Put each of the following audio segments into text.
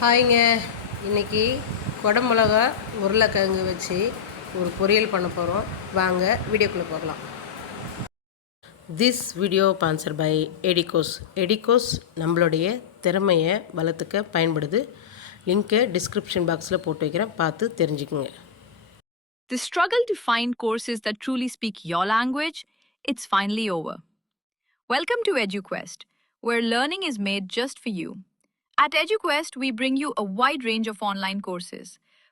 ஹாய்ங்க. இன்றைக்கி குடமிளகா உருளைக்கிழங்கு வச்சு ஒரு பொரியல் பண்ண போகிறோம். வாங்க வீடியோக்குள்ளே போகலாம். திஸ் வீடியோ ஸ்பான்சர் பை எடிகோஸ். எடிகோஸ் நம்மளுடைய திறமையை வளர்த்துக்க பயன்படுது. லிங்க்கை டிஸ்கிரிப்ஷன் பாக்ஸில் போட்டு வைக்கிறேன், பார்த்து தெரிஞ்சுக்குங்க. The struggle to find courses that truly speak your language, it's finally over. Welcome to EduQuest, where learning is made just for you. At EduQuest, we bring you a wide range of online courses,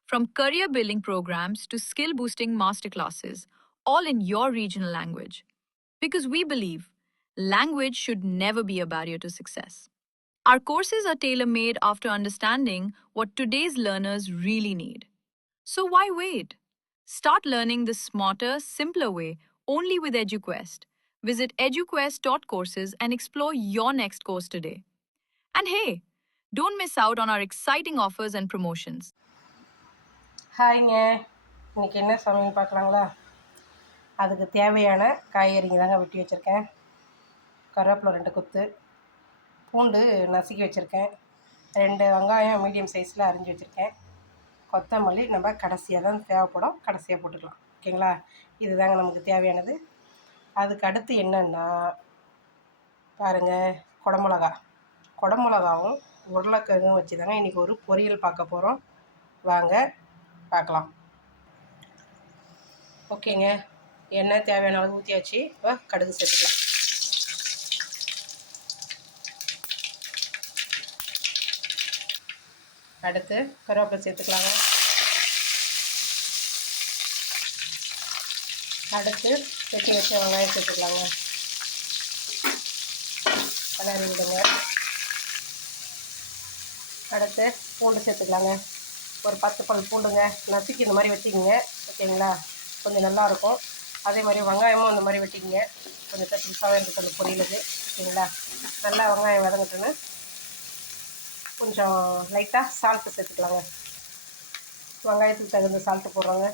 from career building programs to skill boosting masterclasses, all in your regional language. Because we believe language should never be a barrier to success. Our courses are tailor made after understanding what today's learners really need. So why wait? Start learning the smarter, simpler way only with EduQuest. Visit eduquest.courses and explore your next course today. And hey, don't miss out on our exciting offers and promotions. ஹாய்ங்க. இன்றைக்கி என்ன சமையல் பார்க்கலாங்களா? அதுக்கு தேவையான காய்கறிங்க தாங்க வெட்டி வச்சுருக்கேன். கருவேப்பிலை 2 கொத்து, பூண்டு நசுக்கி வச்சுருக்கேன், 2 வெங்காயம் மீடியம் சைஸில் அரிஞ்சு வச்சுருக்கேன், கொத்தமல்லி நம்ம கடைசியாக தான் தேவைப்படும், கடைசியாக போட்டுக்கலாம். ஓகேங்களா? இது தாங்க நமக்கு தேவையானது. அதுக்கு அடுத்து என்னென்னா பாருங்கள், குடமிளகாவும் உருளைக்கிழங்கும் வச்சு தாங்க இன்றைக்கி ஒரு பொரியல் பார்க்க போகிறோம். வாங்க பார்க்கலாம். ஓகேங்க, எண்ணெய் தேவையான அளவு ஊற்றியாச்சு. இப்போ கடுகு சேர்த்துக்கலாம். அடுத்து கருவேப்பிலை சேர்த்துக்கலாங்க. அடுத்து வெட்டி வச்ச வெங்காயம் சேர்த்துக்கலாங்க. கலரி விடுங்க. அடுத்து பூண்டு சேர்த்துக்கலாங்க. ஒரு 10 பல் பூண்டுங்க, நசுக்கி இந்த மாதிரி வெட்டிக்கிங்க. ஓகேங்களா? கொஞ்சம் நல்லாயிருக்கும். அதே மாதிரி வெங்காயமும் அந்த மாதிரி வெட்டிக்கிங்க, கொஞ்சம் பெருசாகவே இருக்குது அந்த பொரியலுக்கு. ஓகேங்களா? நல்லா வெங்காயம் வதங்கட்டுன்னு கொஞ்சம் லைட்டாக சால்ட்டு சேர்த்துக்கலாங்க. வெங்காயத்துக்கு தகுந்த சால்ட்டு போடுறோங்க.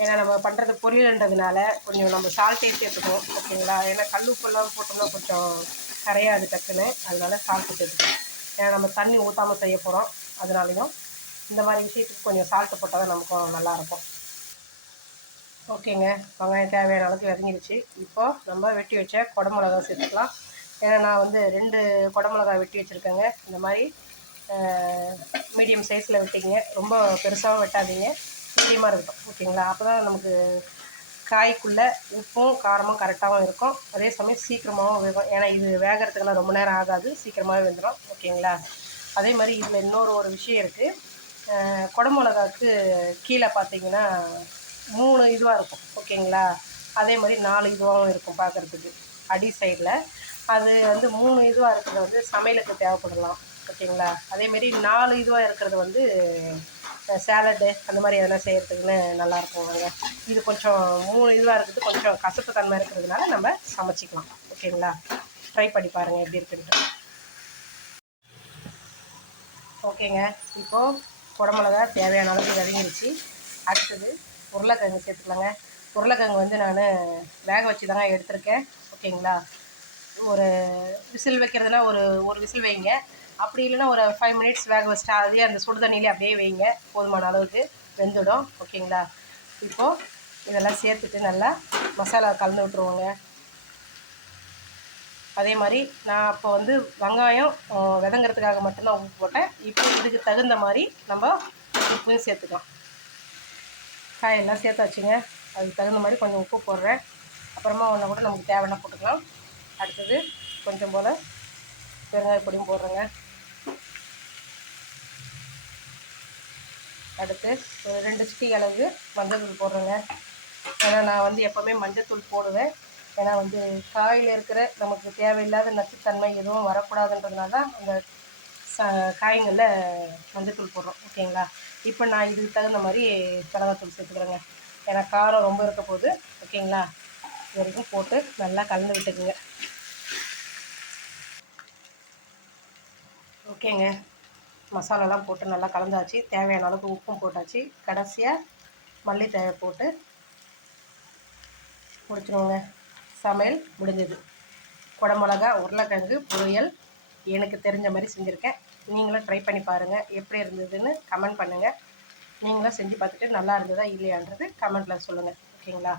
ஏன்னா நம்ம பண்ணுறது பொரியல்ன்றதுனால கொஞ்சம் நம்ம சால்ட்டே சேர்த்துக்கணும். ஓகேங்களா? ஏன்னா கல் உப்பெல்லாம் போட்டோம்னா கொஞ்சம் கரையாது டக்குன்னு, அதனால சால்ட்டு சேர்த்துக்கணும். ஏன்னா நம்ம தண்ணி ஊற்றாமல் செய்ய போகிறோம், அதனாலையும் இந்த மாதிரி விஷயத்துக்கு கொஞ்சம் சால்ட்டு போட்டால் தான் நமக்கும் நல்லாயிருக்கும். ஓகேங்க, வெங்காயம் தேவையான அளவுக்கு வதங்கிடுச்சு. இப்போது நம்ம வெட்டி வச்ச குடமிளகா சேர்த்துக்கலாம். ஏன்னா நான் வந்து 2 குடமிளகா வெட்டி வச்சுருக்கேங்க. இந்த மாதிரி மீடியம் சைஸில் வெட்டிங்க, ரொம்ப பெருசாகவும் வெட்டாதீங்க, மீடியமாக இருக்கட்டும். ஓகேங்களா? அப்போ தான் நமக்கு காய்க்குள்ளே உப்பும் காரமும் கரெக்டாகவும் இருக்கும். அதே சமயம் சீக்கிரமாகவும் வேகும். ஏன்னா இது வேகிறதுக்கெல்லாம் ரொம்ப நேரம் ஆகாது, சீக்கிரமாகவே வெந்துடும். ஓகேங்களா? அதே மாதிரி இதில் இன்னொரு விஷயம் இருக்குது. குடமிளகாவுக்கு கீழே பார்த்தீங்கன்னா 3 இதுவாக இருக்கும். ஓகேங்களா? அதே மாதிரி 4 இதுவாகவும் இருக்கும் பார்க்குறதுக்கு அடி சைடில். அது வந்து 3 இதுவாக இருக்கிறது வந்து சமையலுக்கு தேவைப்படலாம். ஓகேங்களா? அதேமாரி 4 இதுவாக இருக்கிறது வந்து சேலடு அந்த மாதிரி எதனா செய்கிறதுக்குன்னு நல்லாயிருக்குங்க. இது கொஞ்சம் 3 இதுவாக இருக்கிறது கொஞ்சம் கசப்பு தன்மை இருக்கிறதுனால நம்ம சமைச்சிக்கலாம். ஓகேங்களா? ட்ரை பண்ணி பாருங்கள் எப்படி இருக்குன்ட்டு. ஓகேங்க, இப்போது குடமிளகா தேவையான அளவுக்கு வதங்கிடுச்சு. அடுத்தது உருளைக்கிழங்கு சேர்த்துக்கலாங்க. உருளைக்கிழங்கு வந்து நான் வேக வச்சு தாங்க எடுத்திருக்கேன். ஓகேங்களா? ஒரு விசில் வைக்கிறதுனா ஒரு விசில் வைங்க. அப்படி இல்லைன்னா ஒரு 5 மினிட்ஸ் வேக வச்சுட்டா அதே அந்த சுடு தண்ணியிலே அப்படியே வைங்க, போதுமான அளவுக்கு வெந்துடும். ஓகேங்களா? இப்போது இதெல்லாம் சேர்த்துட்டு நல்லா மசாலா கலந்து விட்ருவோங்க. அதே மாதிரி நான் அப்போ வந்து வெங்காயம் வதங்கிறதுக்காக மட்டும்தான் உப்பு போட்டேன். இப்போ இதுக்கு தகுந்த மாதிரி நம்ம உப்பையும் சேர்த்துக்கலாம். காயெல்லாம் சேர்த்தாச்சுங்க, அதுக்கு தகுந்த மாதிரி கொஞ்சம் உப்பு போடுறேன். அப்புறமா ஒன்று கூட நமக்கு தேவைன்னா போட்டுக்கலாம். அடுத்தது கொஞ்சம் போல் பெருங்காய பொடியும் போடுறேங்க. அடுத்து ஒரு 2 சிட்டி அளவுக்கு மஞ்சள்தூள் போடுறேங்க. ஏன்னா நான் வந்து எப்போவுமே மஞ்சள்தூள் போடுவேன். ஏன்னா வந்து காயில் இருக்கிற நமக்கு தேவையில்லாத நச்சுத்தன்மை எதுவும் வரக்கூடாதுன்றதுனால தான் அந்த காய்களில் மஞ்சள்தூள் போடுறோம். ஓகேங்களா? இப்போ நான் இதுக்கு தகுந்த மாதிரி மிளகாத்தூள் சேர்த்துக்கிறேங்க. ஏன்னா காரம் ரொம்ப இருக்க போகுது. ஓகேங்களா? இது வரைக்கும் போட்டு நல்லா கலந்து விட்டுக்குங்க. ஓகேங்க, மசாலாலாம் போட்டு நல்லா கலந்தாச்சு. தேவையான அளவுக்கு உப்பும் போட்டாச்சு. கடைசியாக மல்லித்தழை போட்டு முடிச்சிடுவோங்க. சமையல் முடிஞ்சது. குடமிளகா உருளைக்கிழங்கு பொரியல் எனக்கு தெரிஞ்ச மாதிரி செஞ்சுருக்கேன். நீங்களும் ட்ரை பண்ணி பாருங்கள், எப்படி இருந்ததுன்னு கமெண்ட் பண்ணுங்கள். நீங்களும் செஞ்சு பார்த்துட்டு நல்லா இருந்ததா இல்லையான்றது கமெண்ட்டில் சொல்லுங்கள். ஓகேங்களா?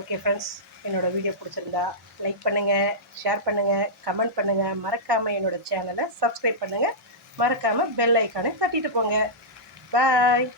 ஓகே ஃப்ரெண்ட்ஸ், என்னோடய வீடியோ பிடிச்சிருந்தா லைக் பண்ணுங்கள், ஷேர் பண்ணுங்கள், கமெண்ட் பண்ணுங்கள். மறக்காமல் என்னோடய சேனலை சப்ஸ்கிரைப் பண்ணுங்கள். மறக்காமல் பெல் ஐக்கானை தட்டிட்டு போங்க. பாய்.